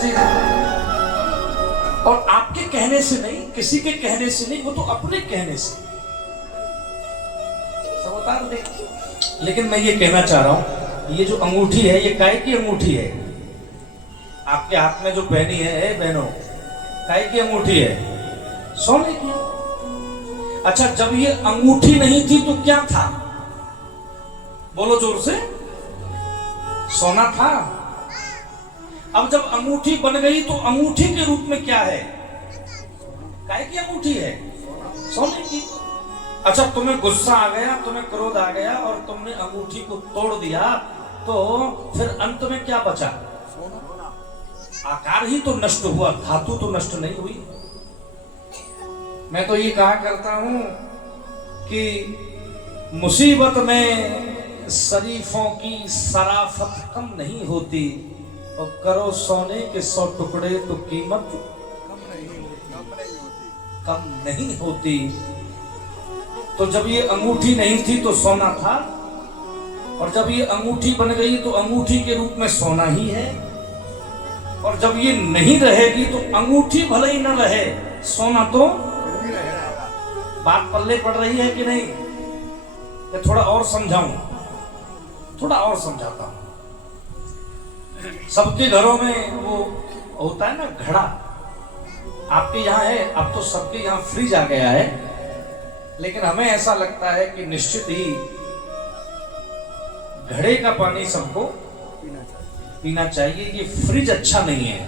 जी। और आपके कहने से नहीं, किसी के कहने से नहीं, वो तो अपने कहने से सब उतार दे। लेकिन मैं ये कहना चाह रहा हूं, ये जो अंगूठी है ये काय की अंगूठी है? आपके हाथ में जो पहनी है बहनों, काय की अंगूठी है? सोने की। अच्छा, जब ये अंगूठी नहीं थी तो क्या था? बोलो जोर से। सोना था। अब जब अंगूठी बन गई तो अंगूठी के रूप में क्या है? काय की अंगूठी है? सोने की। अच्छा, तुम्हें गुस्सा आ गया, तुम्हें क्रोध आ गया और तुमने अंगूठी को तोड़ दिया, तो फिर अंत में क्या बचा? आकार ही तो नष्ट हुआ, धातु तो नष्ट नहीं हुई। मैं तो ये कहा करता हूं कि मुसीबत में शरीफों की शराफत कम नहीं होती, और करो सोने के 100 टुकड़े तो कीमत कम नहीं होती। तो जब ये अंगूठी नहीं थी तो सोना था, और जब ये अंगूठी बन गई तो अंगूठी के रूप में सोना ही है, और जब ये नहीं रहेगी तो अंगूठी भले ही न रहे, सोना तो बात पल्ले पड़ रही है कि नहीं? ये थोड़ा और समझाऊं, थोड़ा और समझाता हूं। सबके घरों में वो होता है ना घड़ा, आपके यहाँ है, अब तो सबके यहाँ फ्रिज आ गया है, लेकिन हमें ऐसा लगता है कि निश्चित ही घड़े का पानी सबको पीना चाहिए। ये फ्रिज अच्छा नहीं है।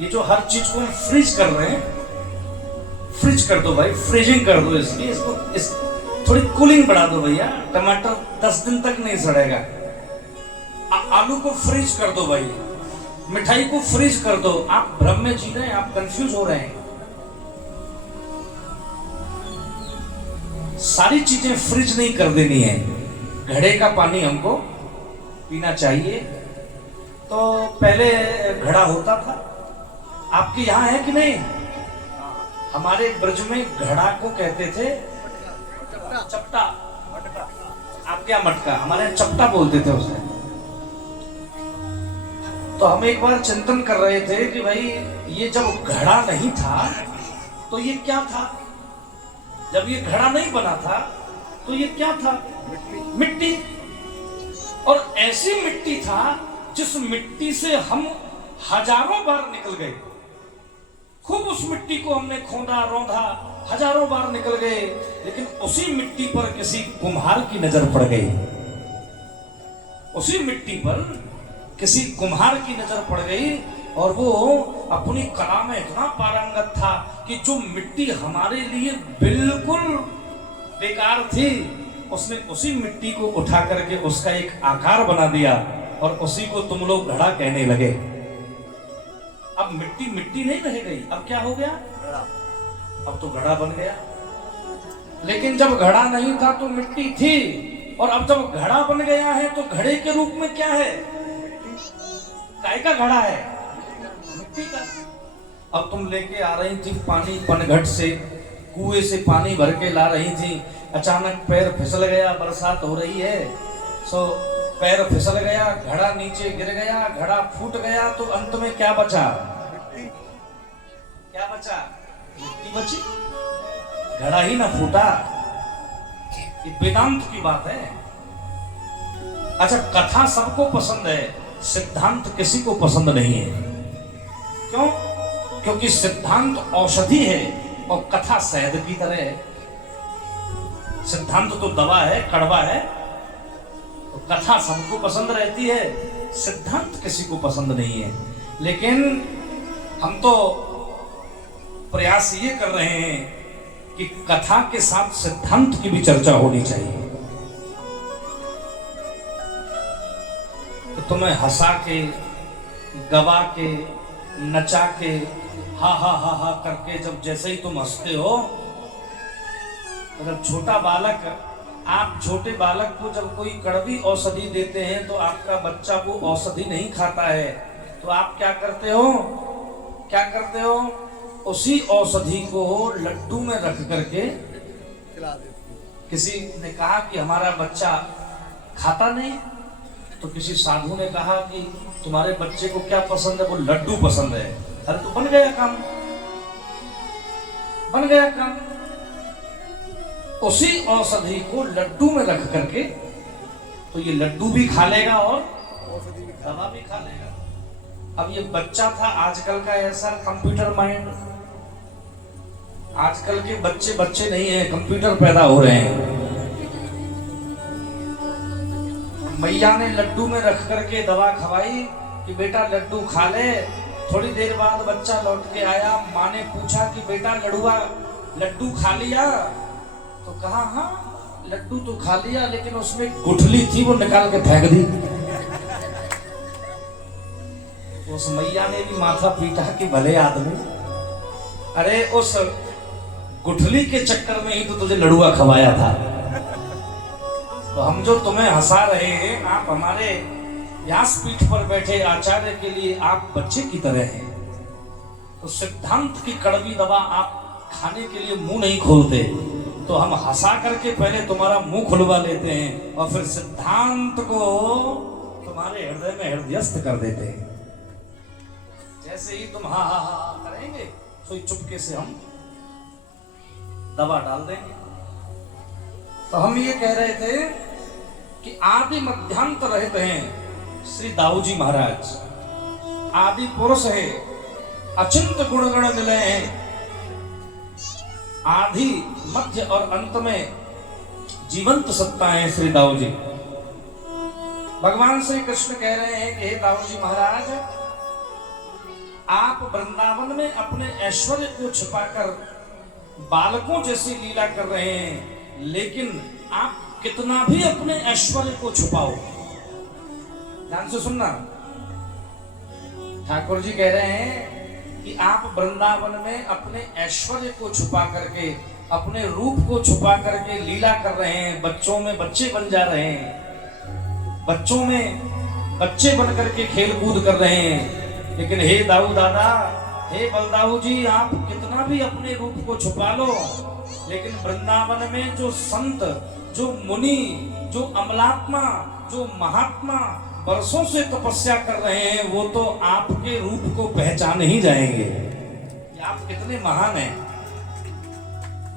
ये जो हर चीज को हम फ्रिज कर रहे हैं, फ्रिज कर दो भाई, फ्रीजिंग कर दो इसकी, इसको थोड़ी कूलिंग बढ़ा दो भैया। टमाटर 10 दिन तक नहीं सड़ेगा। आलू को फ्रीज कर दो भाई, मिठाई को फ्रीज कर दो। आप भ्रम में जी रहे हैं, आप कंफ्यूज हो रहे हैं। सारी चीजें फ्रिज नहीं कर देनी है। घड़े का पानी हमको पीना चाहिए। तो पहले घड़ा होता था, आपके यहां है कि नहीं? हमारे ब्रज में घड़ा को कहते थे चपटा। आपके यहां मटका, हमारे यहां चपटा बोलते थे उसे। तो हम एक बार चिंतन कर रहे थे कि भाई ये जब घड़ा नहीं था तो ये क्या था? जब ये घड़ा नहीं बना था तो ये क्या था? मिट्टी। और ऐसी मिट्टी था जिस मिट्टी से हम हजारों बार निकल गए। खूब उस मिट्टी को हमने खोदा रौंदा, हजारों बार निकल गए, लेकिन उसी मिट्टी पर किसी कुम्हार की नजर पड़ गई। उसी मिट्टी पर किसी कुम्हार की नजर पड़ गई, और वो अपनी कला में इतना पारंगत था कि जो मिट्टी हमारे लिए बिल्कुल बेकार थी, उसने उसी मिट्टी को उठा करके उसका एक आकार बना दिया, और उसी को तुम लोग घड़ा कहने लगे। अब मिट्टी मिट्टी नहीं रह गई, अब क्या हो गया? अब तो घड़ा बन गया। लेकिन जब घड़ा नहीं था तो मिट्टी थी, और अब जब घड़ा बन गया है तो घड़े के रूप में क्या है? काय का घड़ा है? मिट्टी का। अब तुम लेके आ रही थी पानी पनघट से, कुएं से पानी भर के ला रही थी, अचानक पैर फिसल गया, बरसात हो रही है, सो पैर फिसल गया, घड़ा नीचे गिर गया, घड़ा फूट गया, तो अंत में क्या बचा? क्या बचा? मिट्टी बची, घड़ा ही ना फूटा। ये वेदांत की बात है। अच्छा, कथा सबको पसंद है, सिद्धांत किसी को पसंद नहीं है। क्यों? क्योंकि सिद्धांत औषधि है और कथा शहद की तरह है। सिद्धांत तो दवा है, कड़वा है, तो कथा सबको पसंद रहती है, सिद्धांत किसी को पसंद नहीं है। लेकिन हम तो प्रयास ये कर रहे हैं कि कथा के साथ सिद्धांत की भी चर्चा होनी चाहिए। तो तुम्हें हंसा के, गवा के, नचा के, हा हा हा हा करके जब जैसे ही तुम हंसते हो, अगर छोटा बालक, आप छोटे बालक को जब कोई कड़वी औषधि देते हैं तो आपका बच्चा वो औषधि नहीं खाता है, तो आप क्या करते हो? क्या करते हो? उसी औषधि को लड्डू में रख करके खिला देते। किसी ने कहा कि हमारा बच्चा खाता नहीं, तो किसी साधु ने कहा कि तुम्हारे बच्चे को क्या पसंद है? वो लड्डू पसंद है। अरे तो बन गया काम, बन गया काम। उसी औषधि को लड्डू में रख करके तो ये लड्डू भी खा लेगा और दवा भी खा लेगा। अब ये बच्चा था आजकल का ऐसा कंप्यूटर माइंड। आजकल के बच्चे बच्चे नहीं है, कंप्यूटर पैदा हो रहे हैं। मैया ने लड्डू में रख करके दवा खवाई कि बेटा लड्डू खा ले। थोड़ी देर बाद बच्चा लौट के आया, माँ ने पूछा कि बेटा लड्डू खा लिया? तो कहा हाँ लड्डू तो खा लिया, लेकिन उसमें गुठली थी वो निकाल के फेंक दी। उस मैया ने भी माथा पीटा कि भले आदमी, अरे उस गुठली के चक्कर में ही तो तुझे लड़ुआ खवाया था। तो हम जो तुम्हें हंसा रहे हैं, आप हमारे व्यासपीठ पर बैठे आचार्य के लिए आप बच्चे की तरह हैं। तो सिद्धांत की कड़वी दवा आप खाने के लिए मुंह नहीं खोलते, तो हम हंसा करके पहले तुम्हारा मुंह खुलवा लेते हैं और फिर सिद्धांत को तुम्हारे हृदय में हृदयस्थ कर देते हैं। जैसे ही तुम हा हा हा करेंगे तो चुपके से हम दवा डाल देंगे। तो हम ये कह रहे थे कि आदि मध्यांत रहते हैं श्री दाऊजी महाराज। आदि पुरुष है, अचिंत गुणगण निलय है। आदि मध्य और अंत में जीवंत सत्ता है श्री दाऊजी। भगवान श्री कृष्ण कह रहे हैं कि हे दाऊजी महाराज, आप वृंदावन में अपने ऐश्वर्य को छिपाकर बालकों जैसी लीला कर रहे हैं, लेकिन आप कितना भी अपने ऐश्वर्य को छुपाओ। ध्यान से सुनना, ठाकुर जी कह रहे हैं कि आप वृंदावन में अपने ऐश्वर्य को छुपा करके, अपने रूप को छुपा करके लीला कर रहे हैं। बच्चों में बच्चे बन जा रहे हैं, बच्चों में बच्चे बन करके खेल कूद कर रहे हैं। लेकिन हे दाऊ दादा, हे बलदाऊ जी, आप कितना भी अपने रूप को छुपा लो, लेकिन वृंदावन में जो संत, जो मुनि, जो अमलात्मा, जो महात्मा वर्षों से तपस्या कर रहे हैं, वो तो आपके रूप को पहचान ही जाएंगे कि आप कितने महान हैं।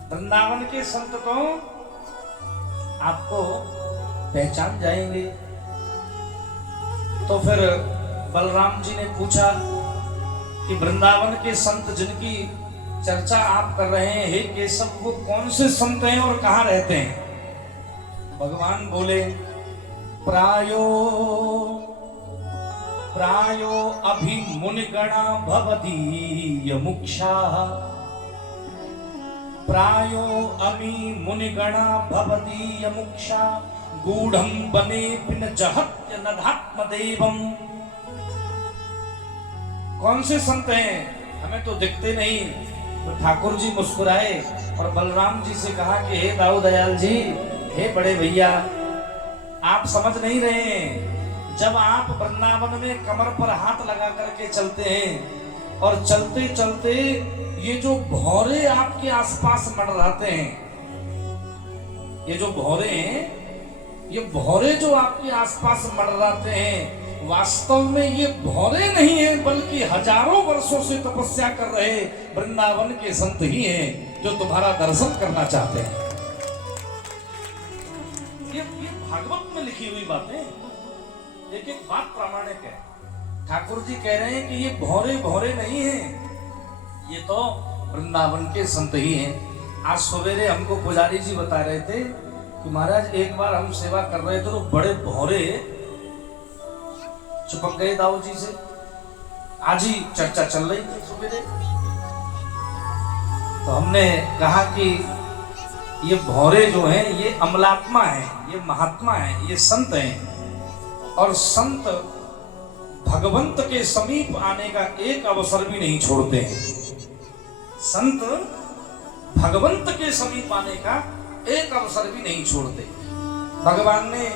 वृंदावन के संत तो आपको पहचान जाएंगे। तो फिर बलराम जी ने पूछा कि वृंदावन के संत जिनकी चर्चा आप कर रहे हैं, हे केशव, वो कौन से संत हैं और कहाँ रहते हैं? भगवान बोले, प्रायो अभिमुनिगणा भवदीय मुक्षा, प्रायो अभिमुनिगणा भवदीय मुक्षा, गूढ़ं बने पिन जहत्य नधात्मदेवम्। कौन से संत हैं? हमें तो दिखते नहीं। तो ठाकुर जी मुस्कुराए और बलराम जी से कहा कि हे दाऊ दयाल जी, हे बड़े भैया, आप समझ नहीं रहे हैं। जब आप वृंदावन में कमर पर हाथ लगा करके चलते हैं और चलते चलते ये जो भौरे आपके आसपास मंडराते हैं, ये जो भौरे हैं, ये भौरे जो आपके आसपास मंडराते हैं, वास्तव में ये भौरे नहीं है, बल्कि हजारों वर्षों से तपस्या कर रहे वृंदावन के संत ही हैं जो तुम्हारा दर्शन करना चाहते हैं। ये भागवत में लिखी हुई बातें, लेकिन बात प्रामाणिक है। ठाकुर जी कह रहे हैं कि ये भौरे भौरे नहीं है, ये तो वृंदावन के संत ही हैं। आज सवेरे हमको पुजारी जी बता रहे थे कि महाराज एक बार हम सेवा कर रहे थे तो बड़े भौरे चिपक गए दाऊ जी से। आज ही चर्चा चल रही थी सवेरे, तो हमने कहा कि ये भौरे जो हैं ये अमलात्मा हैं, ये महात्मा हैं, ये संत हैं। और संत भगवंत के समीप आने का एक अवसर भी नहीं छोड़ते हैं। संत भगवंत के समीप आने का एक अवसर भी नहीं छोड़ते। भगवान ने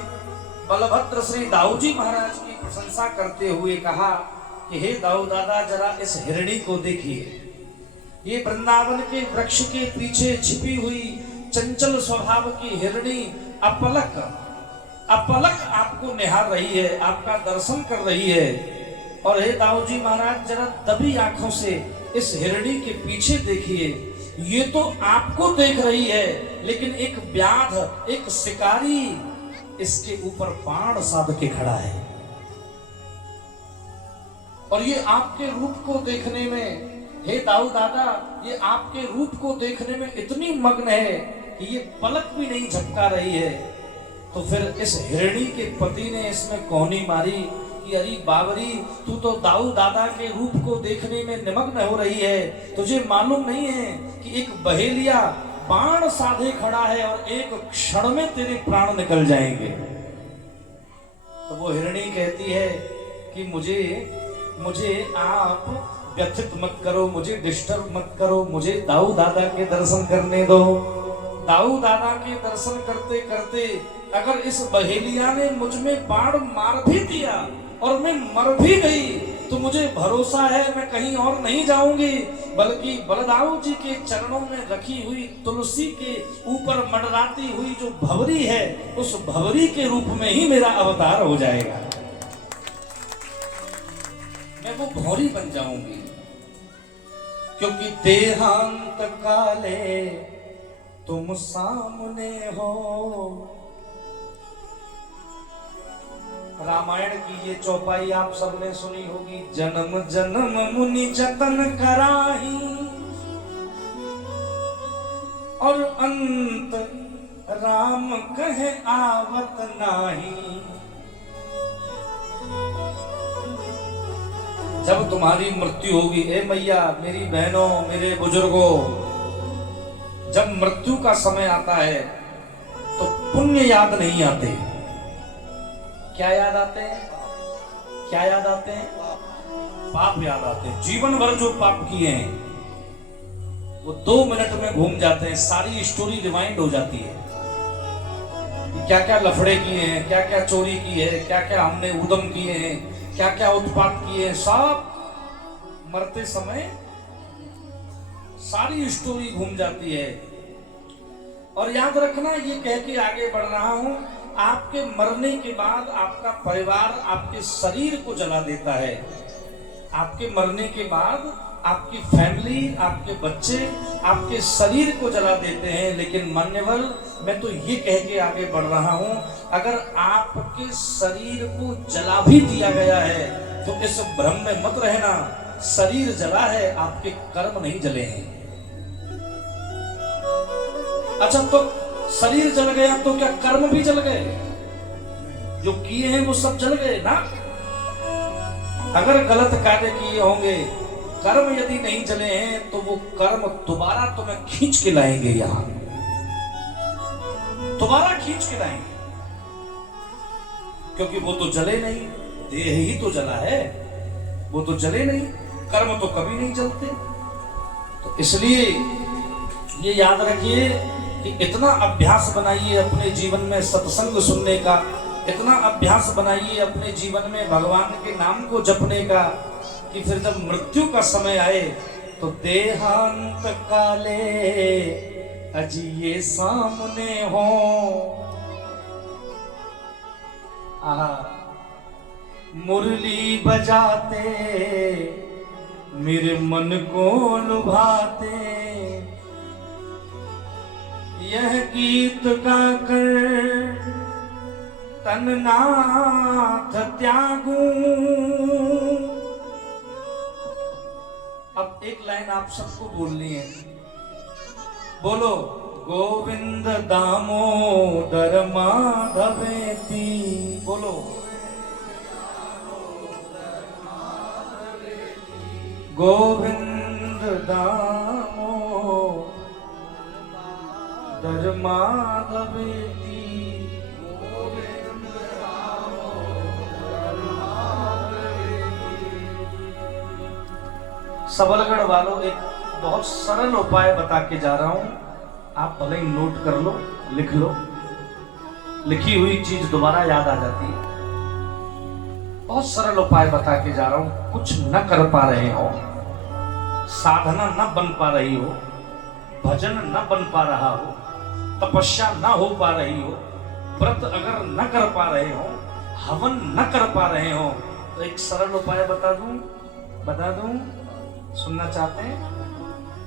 बलभद्र श्री दाऊजी महाराज की प्रशंसा करते हुए कहा कि हे दाऊ दादा, जरा इस हिरणी को देखिए। ये वृंदावन के वृक्ष के पीछे छिपी हुई चंचल स्वभाव की हिरणी अपलक अपलक आपको निहार रही है, आपका दर्शन कर रही है। और हे दाऊ जी महाराज, जरा दबी आंखों से इस हिरणी के पीछे देखिए, ये तो आपको देख रही है, लेकिन एक व्याध, एक शिकारी इसके ऊपर बाण साध के खड़ा है। और ये आपके रूप को देखने में, हे दाऊ दादा, ये आपके रूप को देखने में इतनी मग्न है कि ये पलक भी नहीं झपका रही है। तो फिर इस हिरणी के पति ने इसमें कौनी मारी कि अरे बाबरी, तू तो दाऊ दादा के रूप को देखने में निमग्न हो रही है, तुझे मालूम नहीं है कि एक बहेलिया बाण साधे खड़ा है और एक क्षण में तेरे प्राण निकल जाएंगे। तो वो हिरणी कहती है कि मुझे आप व्यथित मत करो, मुझे डिस्टर्ब मत करो, मुझे दाऊ दादा के दर्शन करने दो। दाऊ दादा के दर्शन करते करते अगर इस बहेलिया ने मुझ में बाण मार भी दिया और मैं मर भी गई, तो मुझे भरोसा है मैं कहीं और नहीं जाऊंगी, बल्कि बलदाऊ जी के चरणों में रखी हुई तुलसी के ऊपर मंडराती हुई जो भंवरी है, उस भंवरी के रूप में ही मेरा अवतार हो जाएगा। मैं वो भौरी बन जाऊंगी, क्योंकि देहांत काले तुम सामने हो। रामायण की ये चौपाई आप सबने सुनी होगी, जन्म जन्म मुनि जतन कराही और अंत राम कहे आवत नाही। जब तुम्हारी मृत्यु होगी, ए मैया, मेरी बहनों, मेरे बुजुर्गों, जब मृत्यु का समय आता है तो पुण्य याद नहीं आते। क्या याद आते हैं? क्या याद आते हैं? पाप याद आते हैं। जीवन भर जो पाप किए हैं वो 2 मिनट में घूम जाते हैं, सारी स्टोरी रिवाइंड हो जाती है। क्या क्या लफड़े किए हैं, क्या क्या चोरी की है, क्या क्या हमने उद्यम किए हैं, क्या क्या उत्पात किए हैं, सब मरते समय सारी स्टोरी घूम जाती है। और याद रखना, ये कह के आगे बढ़ रहा हूं, आपके मरने के बाद आपका परिवार आपके शरीर को जला देता है। आपके मरने के बाद आपकी फैमिली, आपके बच्चे आपके शरीर को जला देते हैं। लेकिन मान्यवर, मैं तो ये कह के आगे बढ़ रहा हूं, अगर आपके शरीर को जला भी दिया गया है तो इस भ्रम में मत रहना, शरीर जला है, आपके कर्म नहीं जले हैं। अच्छा, तो शरीर जल गया तो क्या कर्म भी जल गए? जो किए हैं वो सब जल गए ना। अगर गलत कार्य किए होंगे, कर्म यदि नहीं जले हैं, तो वो कर्म दोबारा तुम्हें खींच के लाएंगे, यहां दोबारा खींच के लाएंगे, क्योंकि वो तो जले नहीं, देह ही तो जला है, वो तो जले नहीं, कर्म तो कभी नहीं जलते। तो इसलिए ये याद रखिए कि इतना अभ्यास बनाइए अपने जीवन में सत्संग सुनने का, इतना अभ्यास बनाइए अपने जीवन में भगवान के नाम को जपने का, कि फिर जब मृत्यु का समय आए तो देहांत काले अजिए सामने हो। मुरली बजाते मेरे मन को लुभाते, यह गीत गाकर तन्नाथ त्यागूं। अब एक लाइन आप सबको बोलनी है, बोलो, गोविंद दामोदर माधवेति। बोलो, गोविंद दामोदर माधवेति। सबलगढ़ वालों, एक बहुत सरल उपाय बता के जा रहा हूं, आप भले ही नोट कर लो, लिख लो, लिखी हुई चीज दोबारा याद आ जाती है। बहुत सरल उपाय बता के जा रहा हूं। कुछ न कर पा रहे हो, साधना न बन पा रही हो, भजन न बन पा रहा हो, तपस्या न हो पा रही हो, व्रत अगर न कर पा रहे हो, हवन न कर पा रहे हो, तो एक सरल उपाय बता दूं, सुनना चाहते हैं?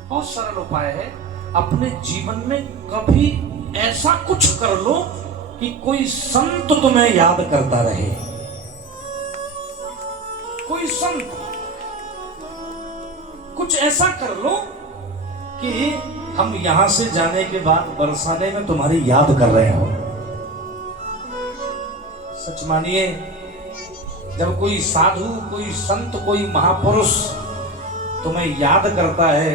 बहुत सरल उपाय है। अपने जीवन में कभी ऐसा कुछ कर लो कि कोई संत तुम्हें याद करता रहे। कोई संत, कुछ ऐसा कर लो कि हम यहां से जाने के बाद बरसाने में तुम्हारी याद कर रहे हो। सच मानिए, जब कोई साधु, कोई संत, कोई महापुरुष तुम्हें याद करता है,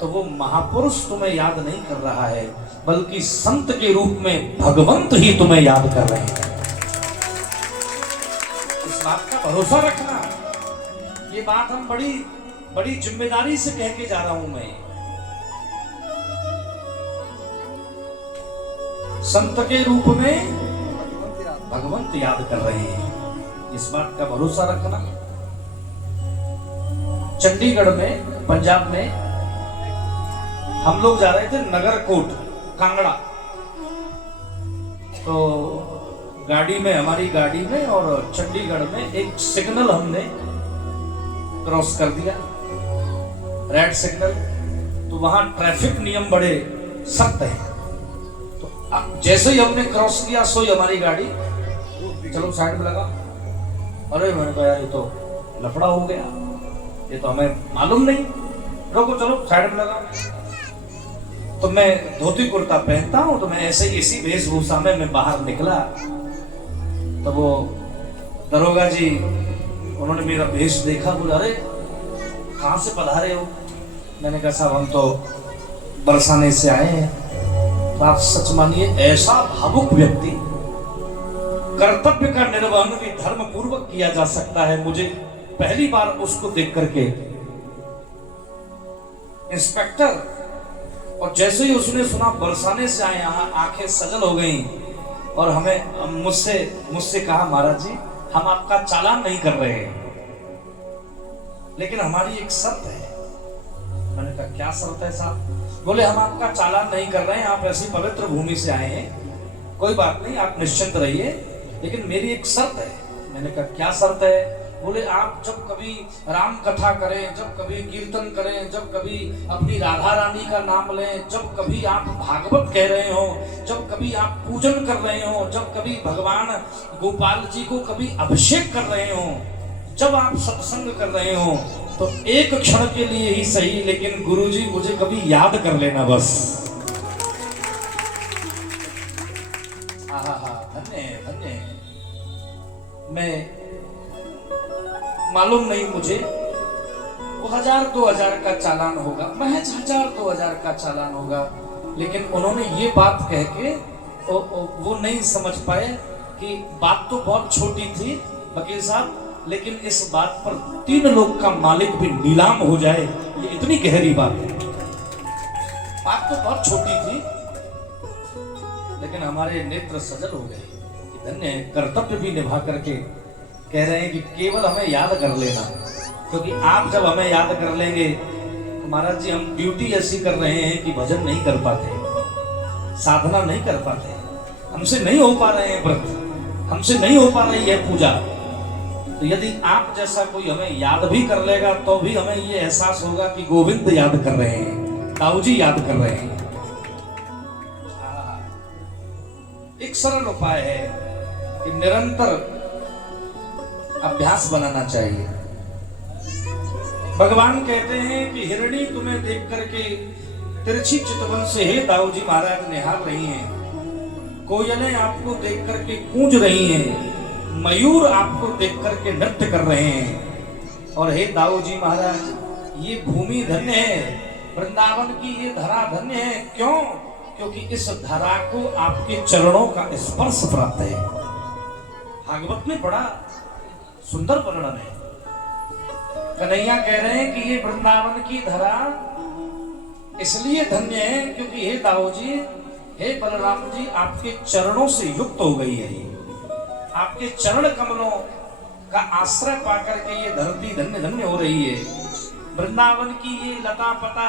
तो वो महापुरुष तुम्हें याद नहीं कर रहा है, बल्कि संत के रूप में भगवंत ही तुम्हें याद कर रहे हैं। इस बात का भरोसा रखना। ये बात हम बड़ी जिम्मेदारी से कह के जा रहा हूं मैं। संत के रूप में भगवंत याद कर रहे हैं, इस बात का भरोसा रखना। चंडीगढ़ में, पंजाब में हम लोग जा रहे थे नगरकोट, कांगड़ा। तो गाड़ी में, हमारी गाड़ी में, और चंडीगढ़ में एक सिग्नल हमने क्रॉस कर दिया, रेड सिग्नल। तो वहां ट्रैफिक नियम बड़े सख्त हैं। तो जैसे ही हमने क्रॉस किया, सो ही हमारी गाड़ी चलो साइड में लगा। अरे मैंने कहा यार, ये तो लफड़ा हो गया, ये तो हमें मालूम नहीं, रोको, चलो साइड में लगा। तो मैं धोती कुर्ता पहनता हूं, तो मैं ऐसे इसी वेशभूषा में मैं बाहर निकला। तो वो दरोगा जी, उन्होंने मेरा वेश देखा, बोला अरे कहां से पधारे हो? मैंने कहा साहब हम तो बरसाने से आए हैं। तो आप सच मानिए, ऐसा भावुक व्यक्ति, कर्तव्य का निर्वहन भी धर्म पूर्वक किया जा सकता है। मुझे पहली बार उसको देख करके, इंस्पेक्टर, और जैसे ही उसने सुना बरसाने से आए, यहाँ आंखें सजल हो गई, और हमें मुझसे कहा महाराज जी, हम आपका चालान नहीं कर रहे हैं, लेकिन हमारी एक शर्त है। मैंने कहा क्या शर्त है साहब? बोले हम आपका चालान नहीं कर रहे हैं, आप ऐसी पवित्र भूमि से आए हैं, कोई बात नहीं, आप निश्चिंत रहिए, लेकिन मेरी एक शर्त है। मैंने कहा क्या शर्त है? बोले आप जब कभी राम कथा करें, जब कभी कीर्तन करें, जब कभी अपनी राधा रानी का नाम लें, जब कभी आप भागवत कह रहे हो, जब कभी आप पूजन कर रहे हो, जब कभी भगवान गोपाल जी को कभी अभिषेक कर रहे हो, जब आप सत्संग कर रहे हो, तो एक क्षण के लिए ही सही, लेकिन गुरुजी मुझे कभी याद कर लेना बस। धन्य धन्य। मैं मालूम नहीं मुझे, वो 1000-2000 का चालान होगा, महज 1000-2000 का चालान होगा, लेकिन उन्होंने ये बात कह के वो नहीं समझ पाए कि बात तो बहुत छोटी थी वकील साहब, लेकिन इस बात पर 3 लोग का मालिक भी नीलाम हो जाए, ये इतनी गहरी बात है। बात तो बहुत छोटी थी, लेकिन हमारे नेत्र सजल हो गए। धन्य, कर्तव्य भी निभा करके कह रहे हैं कि केवल हमें याद कर लेना, क्योंकि आप जब हमें याद कर लेंगे तो महाराज जी हम ड्यूटी ऐसी कर रहे हैं कि भजन नहीं कर पाते, साधना नहीं कर पाते, हमसे नहीं हो पा रहे हैं व्रत, हमसे नहीं हो पा रही है पूजा। तो यदि आप जैसा कोई हमें याद भी कर लेगा, तो भी हमें ये एहसास होगा कि गोविंद याद कर रहे हैं, दाऊ जी याद कर रहे हैं। एक सरल उपाय है कि निरंतर अभ्यास बनाना चाहिए। भगवान कहते हैं कि हिरणी तुम्हें देख करके तिरछी चितवन से हे दाऊ जी महाराज निहार रही हैं, कोयलें आपको देख करके गूंज रही हैं, मयूर आपको देख करके नृत्य कर रहे हैं, और हे दाऊ जी महाराज ये भूमि धन्य है, वृंदावन की ये धरा धन्य है। क्यों? क्योंकि इस धरा को आपके चरणों का स्पर्श प्राप्त है। भागवत में बड़ा सुंदर वर्णन है। कन्हैया कह रहे हैं कि ये वृंदावन की धरा इसलिए धन्य है क्योंकि हे दाऊ जी, हे बलराम जी, आपके चरणों से युक्त हो गई है। आपके चरण कमलों का आश्रय पाकर के ये धरती धन्य धन्य हो रही है। वृंदावन की ये लता पता,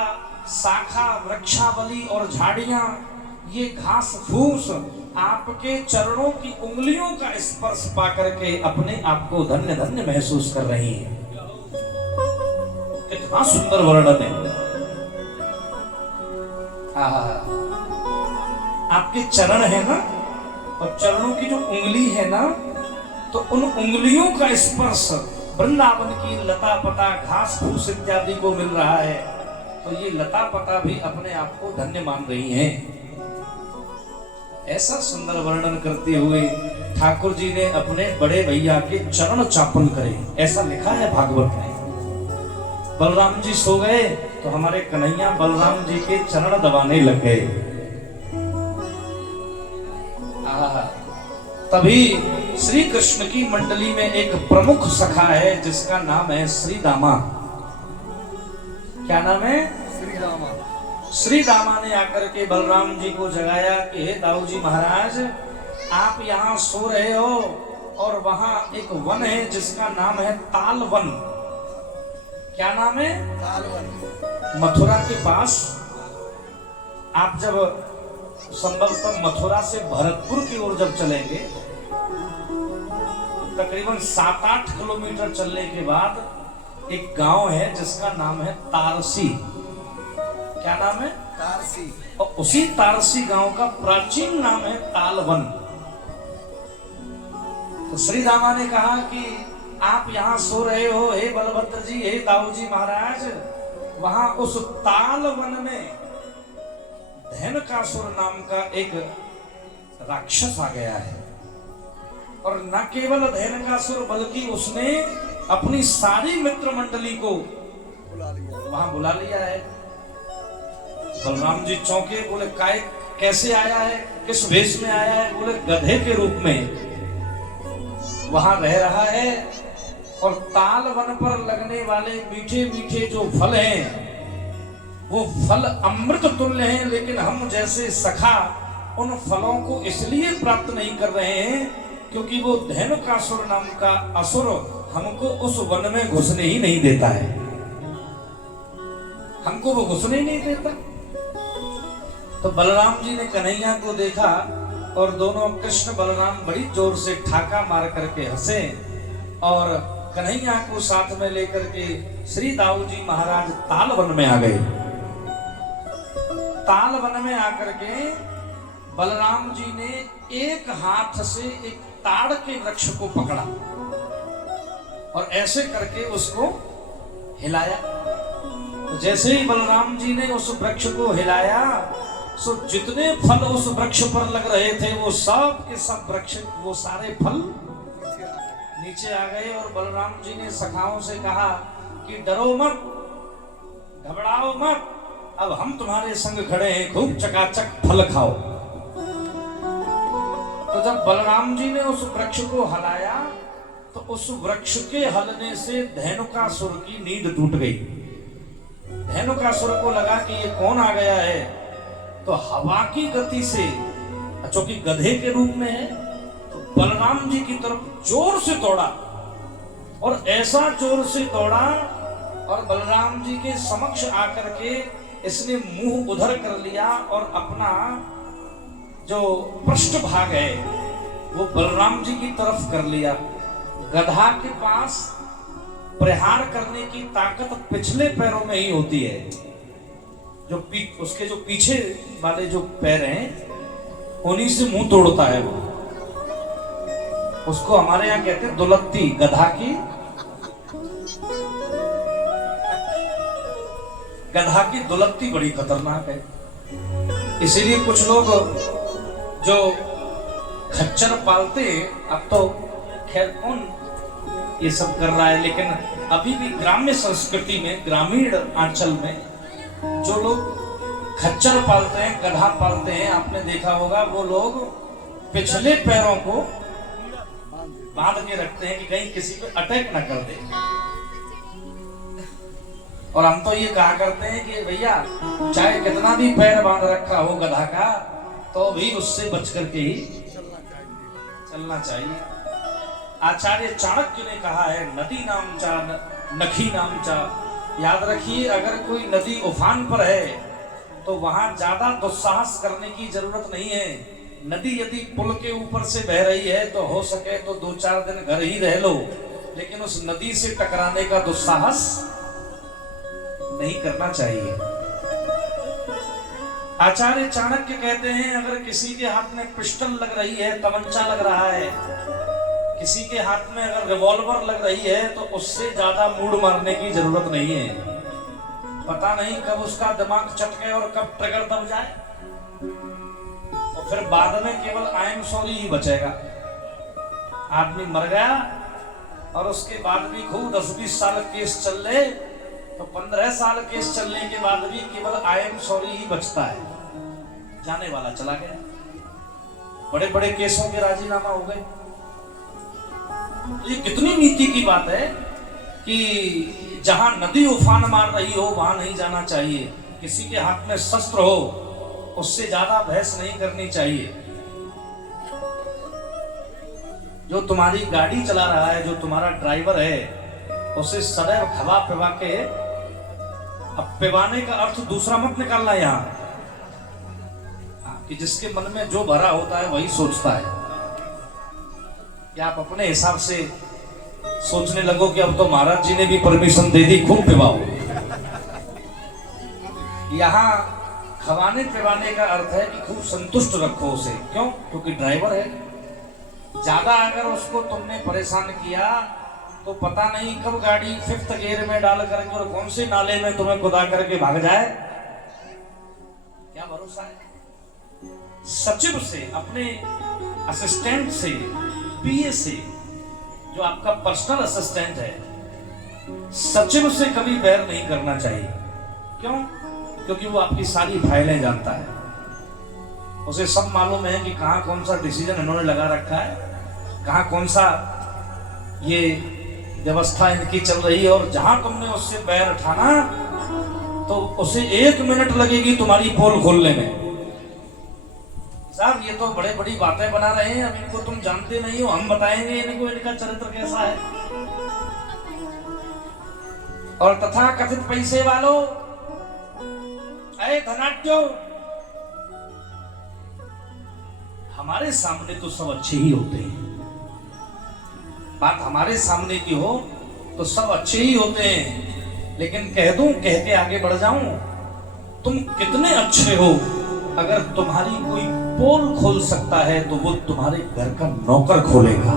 शाखा, वृक्षावली और झाड़ियां ये घास फूस आपके चरणों की उंगलियों का स्पर्श पा करके अपने आप को धन्य धन्य महसूस कर रही है। कितना सुंदर वर्णन है। आपके चरण है ना, और चरणों की जो उंगली है ना, तो उन उंगलियों का स्पर्श वृंदावन की लता पता घास फूस इत्यादि को मिल रहा है, तो ये लता पता भी अपने आप को धन्य मान रही हैं। ऐसा सुंदर वर्णन करते हुए ठाकुर जी ने अपने बड़े भैया के चरण चापन करे, ऐसा लिखा है भागवत में। बलराम जी सो गए तो हमारे कन्हैया बलराम जी के चरण दबाने लग गए। तभी श्री कृष्ण की मंडली में एक प्रमुख सखा है जिसका नाम है श्री दामा। क्या नाम है? श्री दामा। श्री दामा ने आकर के बलराम जी को जगाया कि हे दाऊ जी महाराज, आप यहाँ सो रहे हो और वहां एक वन है जिसका नाम है ताल वन। क्या नाम है? ताल वन। मथुरा के पास आप जब संभवतः मथुरा से भरतपुर की ओर जब चलेंगे, तकरीबन 7-8 किलोमीटर चलने के बाद एक गांव है जिसका नाम है तारसी। क्या नाम है? तारसी। और उसी तारसी गांव का प्राचीन नाम है तालवन। तो श्री दामा ने कहा कि आप यहाँ सो रहे हो हे बलभद्र जी, हे दाऊ जी महाराज, वहां उस तालवन में धेनुकासुर नाम का एक राक्षस आ गया है। और न केवल धेनुकासुर बल्कि उसने अपनी सारी मित्र मंडली को वहां बुला लिया है। बलराम जी चौंके, बोले काय कैसे आया है, किस वेश में आया है? बोले गधे के रूप में वहां रह रहा है और ताल वन पर लगने वाले मीठे मीठे जो फल हैं वो फल अमृत तुल्य हैं, लेकिन हम जैसे सखा उन फलों को इसलिए प्राप्त नहीं कर रहे हैं क्योंकि वो धेनुकासुर नाम का असुर हमको उस वन में घुसने ही नहीं देता है। हमको वो घुसने ही नहीं देता। तो बलराम जी ने कन्हैया को देखा और दोनों कृष्ण बलराम बड़ी जोर से ठाका मार करके हंसे और कन्हैया को साथ में लेकर के श्री दाऊ जी महाराज तालवन में आ गए। तालवन में आकर के बलराम जी ने एक हाथ से एक ताड़ के वृक्ष को पकड़ा और ऐसे करके उसको हिलाया। तो जैसे ही बलराम जी ने उस वृक्ष को हिलाया, सो जितने फल उस वृक्ष पर लग रहे थे वो सब के सब वृक्ष, वो सारे फल नीचे आ गए। और बलराम जी ने सखाओं से कहा कि डरो मत, घबराओ मत, अब हम तुम्हारे संग खड़े हैं, खूब चकाचक फल खाओ। तो जब बलराम जी ने उस वृक्ष को हलाया तो उस वृक्ष के हलने से धेनुकासुर की नींद टूट गई। धेनुकासुर को लगा कि ये कौन आ गया है, तो हवा की गति से, चूंकि गधे के रूप में है, तो बलराम जी की तरफ जोर से दौड़ा और ऐसा जोर से दौड़ा और बलराम जी के समक्ष आकर के इसने मुंह उधर कर लिया और अपना जो पृष्ठ भाग है वो बलराम जी की तरफ कर लिया। गधा के पास प्रहार करने की ताकत पिछले पैरों में ही होती है, जो उसके जो पीछे वाले जो पैर हैं उन्हीं से मुंह तोड़ता है वो। उसको हमारे यहाँ कहते हैं दुलत्ती। गधा की दुलत्ती बड़ी खतरनाक है। इसीलिए कुछ लोग जो खच्चर पालते हैं, अब तो खैर कौन ये सब कर रहा है, लेकिन अभी भी ग्राम्य संस्कृति में, ग्रामीण अंचल में जो लोग खच्चर पालते हैं, गधा पालते हैं, आपने देखा होगा वो लोग पिछले पैरों को बांध के रखते हैं कि कहीं किसी पे अटैक ना कर दे। और हम तो ये कहा करते हैं कि भैया चाहे कितना भी पैर बांध रखा हो गधा का, तो भी उससे बच करके ही चलना चाहिए। आचार्य चाणक्य ने कहा है, नदी नाम चा नखी नाम चा। याद रखिए, अगर कोई नदी उफान पर है तो वहां ज्यादा दुस्साहस करने की जरूरत नहीं है। नदी यदि पुल के ऊपर से बह रही है तो हो सके तो 2-4 दिन घर ही रह लो, लेकिन उस नदी से टकराने का दुस्साहस नहीं करना चाहिए। आचार्य चाणक्य कहते हैं अगर किसी के हाथ में पिस्टल लग रही है, तमंचा लग रहा है, किसी के हाथ में अगर रिवॉल्वर लग रही है, तो उससे ज्यादा मूड मारने की जरूरत नहीं है। पता नहीं कब उसका दिमाग चटके और कब ट्रिगर दब जाए, और फिर बाद में केवल आई एम सॉरी ही बचेगा। आदमी मर गया और उसके बाद भी खूब 10-20 साल केस चल रहे, तो 15 साल केस चलने के बाद भी केवल आई एम सॉरी ही बचता है, जाने वाला चला गया। बड़े बड़े केसों के राजीनामा हो गए। तो ये कितनी नीति की बात है कि जहां नदी उफान मार रही हो वहां नहीं जाना चाहिए। किसी के हाथ में शस्त्र हो उससे ज्यादा बहस नहीं करनी चाहिए। जो तुम्हारी गाड़ी चला रहा है, जो तुम्हारा ड्राइवर है, उसे सदैव खवा पिवा के, अब पिवाने का अर्थ दूसरा मत निकालना यहाँ, कि जिसके मन में जो भरा होता है वही सोचता है। कि आप अपने हिसाब से सोचने लगो कि अब तो महाराज जी ने भी परमिशन दे दी, खूब पिवाओ। यहाँ खवाने पिवाने का अर्थ है कि खूब संतुष्ट रखो उसे। क्यों? क्योंकि ड्राइवर है। ज्यादा अगर उसको तुमने परेशान किया तो पता नहीं कब गाड़ी 5th गियर में डाल करके और कौन से नाले में तुम्हें खुदा करके भाग जाए, क्या भरोसा है। सचिव से, अपने असिस्टेंट से, पीए से, जो आपका पर्सनल असिस्टेंट है, सचिव से कभी बैर नहीं करना चाहिए। क्यों? क्योंकि वो आपकी सारी फाइलें जानता है। उसे सब मालूम है कि कहाँ कौन सा डिसीजन इन्होंने लगा रखा है, कहाँ कौन सा ये व्यवस्था इनकी चल रही है, और जहां तुमने उससे बैर उठाना तो उसे 1 मिनट लगेगी तुम्हारी पोल खोलने में। साहब ये तो बड़े बड़ी बातें बना रहे हैं, अब इनको तुम जानते नहीं हो, हम बताएंगे इनको इनका चरित्र कैसा है। और तथा कथित पैसे वालों, अरे धनाढ्यों, हमारे सामने तो सब अच्छे ही होते हैं। बात हमारे सामने की हो तो सब अच्छे ही होते हैं, लेकिन कह दूं, कह के आगे बढ़ जाऊं, तुम कितने अच्छे हो, अगर तुम्हारी कोई पोल खोल सकता है तो वो तुम्हारे घर का नौकर खोलेगा।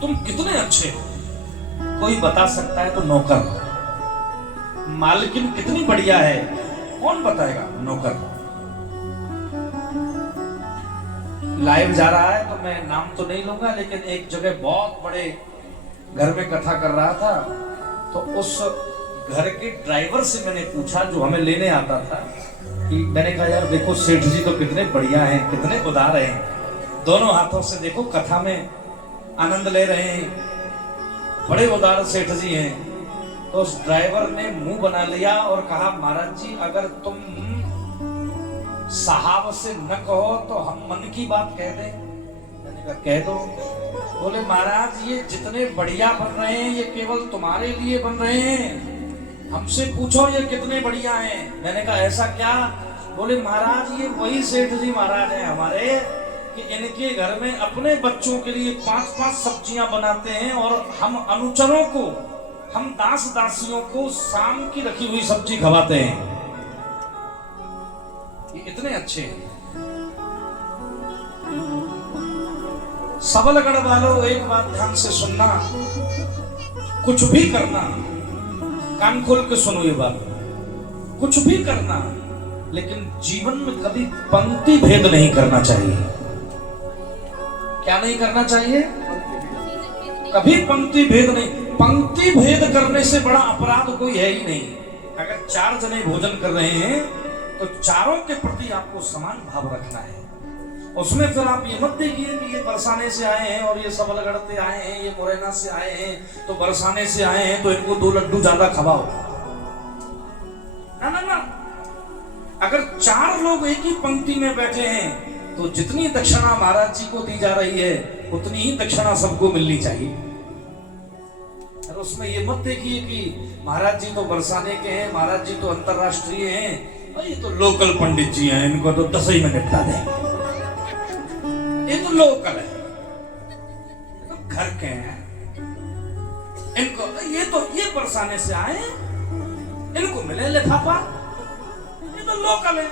तुम कितने अच्छे हो कोई बता सकता है तो नौकर। मालकिन कितनी बढ़िया है कौन बताएगा? नौकर। लाइव जा रहा है तो मैं नाम तो नहीं लूंगा, लेकिन एक जगह बहुत बड़े घर में कथा कर रहा था, तो उस घर के ड्राइवर से मैंने पूछा, जो हमें लेने आता था, कि मैंने कहा यार देखो सेठ जी तो कितने बढ़िया हैं, कितने उदार हैं, दोनों हाथों से देखो कथा में आनंद ले रहे हैं, बड़े उदार सेठ जी हैं। तो उस ड्राइवर ने मुंह बना लिया और कहा महाराज जी अगर तुम साहब से न कहो तो हम मन की बात कह दें। मैंने कहा कह दो। बोले महाराज ये जितने बढ़िया बन रहे हैं ये केवल तुम्हारे लिए बन रहे हैं, हमसे पूछो ये कितने बढ़िया हैं। मैंने कहा ऐसा क्या? बोले महाराज ये वही सेठ जी महाराज हैं हमारे कि इनके घर में अपने बच्चों के लिए 5-5 सब्जियां बनाते हैं और हम अनुचरों को, हम दास दासियों को शाम की रखी हुई सब्जी खवाते हैं। ये इतने अच्छे हैं। सबलगढ़ वालों एक बात ध्यान से सुनना, कुछ भी करना, कान खोल के सुनो ये बात, कुछ भी करना, लेकिन जीवन में कभी पंक्ति भेद नहीं करना चाहिए। क्या नहीं करना चाहिए? कभी पंक्ति भेद नहीं। पंक्ति भेद करने से बड़ा अपराध कोई है ही नहीं। अगर 4 जने भोजन कर रहे हैं तो चारों के प्रति आपको समान भाव रखना है। उसमें फिर आप ये मत देखिए कि ये बरसाने से आए हैं और ये सबलगढ़ से आए हैं, ये मुरैना से आए हैं, तो बरसाने से आए हैं तो इनको 2 लड्डू ज्यादा खवाओ। ना ना ना, अगर 4 लोग एक ही पंक्ति में बैठे हैं तो जितनी दक्षिणा महाराज जी को दी जा रही है उतनी ही दक्षिणा सबको मिलनी चाहिए। और उसमें ये मत देखिए कि महाराज जी तो बरसाने के हैं, महाराज जी तो अंतरराष्ट्रीय हैं, और ये तो लोकल पंडित जी हैं, इनको तो 10 ही में निपटा दें, ये तो लोकल है, तो घर के हैं, इनको ये बरसाने से आए, इनको मिले लिफाफा, ये तो लोकल है,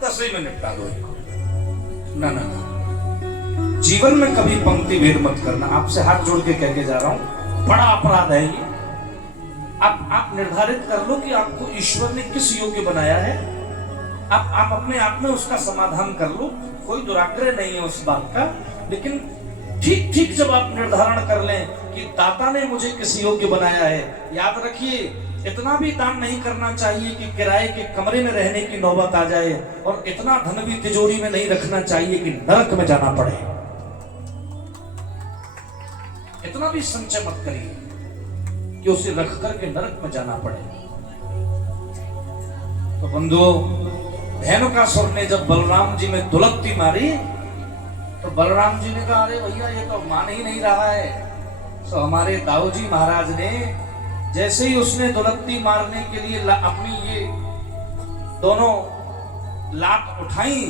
10 ही में निपटा दो इनको। ना ना ना, जीवन में कभी पंक्ति भेद मत करना, आपसे हाथ जोड़ के कह के जा रहा हूं, बड़ा अपराध है ये। आप निर्धारित कर लो कि आपको ईश्वर ने किस योग्य बनाया है, आप अपने आप में उसका समाधान कर लो, कोई दुराग्रह नहीं है उस बात का, लेकिन ठीक ठीक जब आप निर्धारण कर लें कि दाता ने मुझे किस योग्य बनाया है, याद रखिए इतना भी दान नहीं करना चाहिए कि किराए के कमरे में रहने की नौबत आ जाए, और इतना धन भी तिजोरी में नहीं रखना चाहिए कि नरक में जाना पड़े, इतना भी संचय मत करिए कि उसे रख करके नरक में जाना पड़े। तो बंधुओं, धेनुकासुर ने जब बलराम जी में दुलत्ती मारी तो बलराम जी ने कहा, अरे भैया ये तो मान ही नहीं रहा है। तो हमारे दाऊ जी महाराज ने जैसे ही उसने दुलत्ती मारने के लिए अपनी ये दोनों लात उठाई,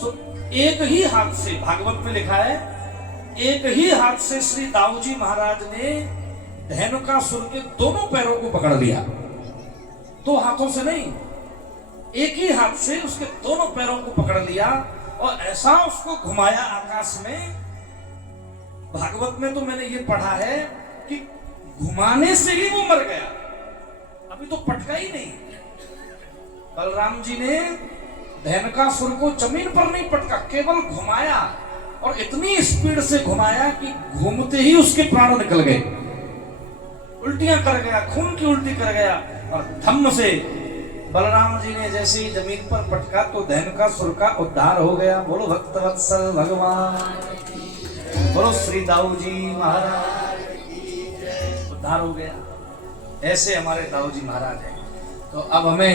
तो एक ही हाथ से, भागवत में लिखा है, एक ही हाथ से श्री दाऊ जी महाराज ने धेनुकासुर के दोनों पैरों को पकड़ लिया, 2 हाथों से नहीं, एक ही हाथ से उसके दोनों पैरों को पकड़ लिया और ऐसा उसको घुमाया आकाश में। भागवत में तो मैंने ये पढ़ा है कि घुमाने से ही वो मर गया, अभी तो पटका ही नहीं। बलराम जी ने धेनुकासुर को जमीन पर नहीं पटका, केवल घुमाया, और इतनी स्पीड से घुमाया कि घूमते ही उसके प्राण निकल गए, उल्टियां कर गया, खून की उल्टी कर गया, और धम्म से बलराम जी ने जैसे ही जमीन पर पटका तो धेनुकासुर का उद्धार हो गया। बोलो भक्तवत्सल भगवान, बोलो श्री दाऊ जी महाराज, उद्धार हो गया। ऐसे हमारे दाऊ जी महाराज हैं। तो अब हमें